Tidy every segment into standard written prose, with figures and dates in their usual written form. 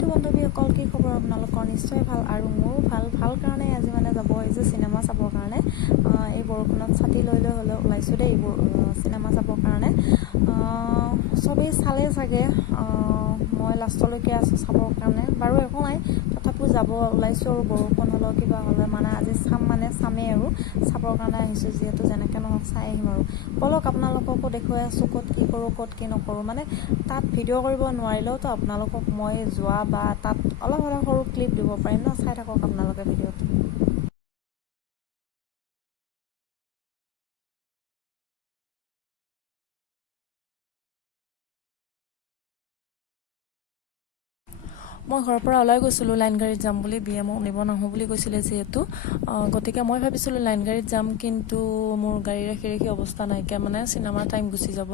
বন্ধু বান্ধৱীসকল কি খবৰ আপোনালোকৰ নিশ্চয় ভাল আৰু মোৰো ভাল কাৰণে আজি মানে যাব আহিছোঁ চিনেমা চাবৰ কাৰণে এই বৰষুণত ছাতি লৈ হ'লেও ওলাইছোঁ দেই চিনেমা চাবৰ কাৰণে চবেই চালে চাগে মই লাষ্টলৈকে আছোঁ চাবৰ কাৰণে বাৰু একো নাই তথাপিও যাব ওলাইছোঁ আৰু বৰষুণ হ'লেও কিবা হ'লে মানে আজি চামেই আৰু চাবৰ কাৰণে আহিছোঁ যিহেতু যেনেকৈ নহওক চাই আহিম আৰু বলক আপোনালোককো দেখুৱাই আছোঁ ক'ত কি কৰোঁ ক'ত কি নকৰোঁ মানে তাত ভিডিঅ' কৰিব নোৱাৰিলেওতো আপোনালোকক মই যোৱা বা তাত অলপ সৰু ক্লিপ দিব পাৰিম ন চাই থাকক আপোনালোকে ভিডিঅ'টো মই ঘৰৰ পৰা ওলাই গৈছিলোঁ লাইন গাড়ীত যাম বুলি বিয়ে মোক নিব নাহোঁ বুলি কৈছিলে যিহেতু গতিকে মই ভাবিছিলোঁ লাইন গাড়ীত যাম কিন্তু মোৰ গাড়ী ৰাখি অৱস্থা নাইকিয়া মানে চিনেমাৰ টাইম গুচি যাব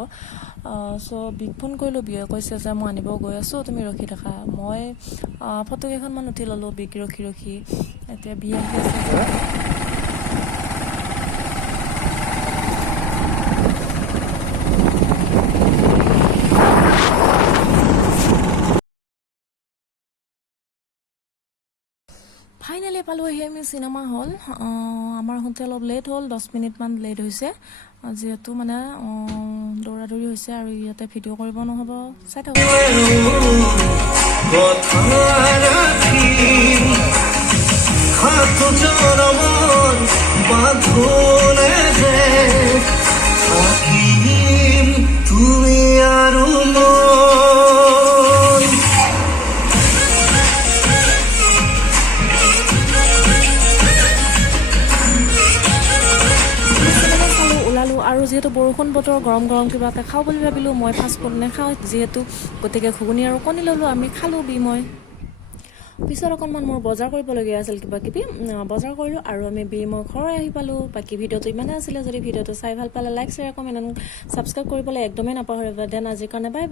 চ' বিক ফোন কৰিলোঁ বিয়ে কৈছে যে মই আনিব গৈ আছোঁ তুমি ৰখি থাকা মই ফটো কেইখনমান উঠি ল'লোঁ বিক ৰখি এতিয়া বিয়ে আহি আছে ফাইনেলি পালোহি আমি চিনেমা হল আমাৰ হোটেল অলপ লেট হ'ল 10 মিনিটমান লেট হৈছে যিহেতু মানে দৌৰাদৌৰি হৈছে আৰু ইয়াতে ভিডিঅ' কৰিব নহ'ব চাই থাকক আৰু যিহেতু বৰষুণ বতৰ গৰম কিবা এটা খাওঁ বুলি ভাবিলোঁ মই ফাষ্ট ফুড নাখাওঁ যিহেতু গতিকে ঘুগুনি আৰু কণী ল'লোঁ আমি খালোঁ মই পিছত অকণমান মোৰ বজাৰ কৰিবলগীয়া আছিল কিবাকিবি বজাৰ কৰিলোঁ আৰু আমি মই ঘৰ আহি পালোঁ বাকী ভিডিঅ'টো ইমানে আছিলে যদি ভিডিঅ'টো চাই ভাল পালে লাইক শ্বেয়াৰ কমেণ্ট ছাবস্ক্ৰাইব কৰিবলৈ একদমেই নাপাহৰিবা দেন আজিৰ কাৰণে বাই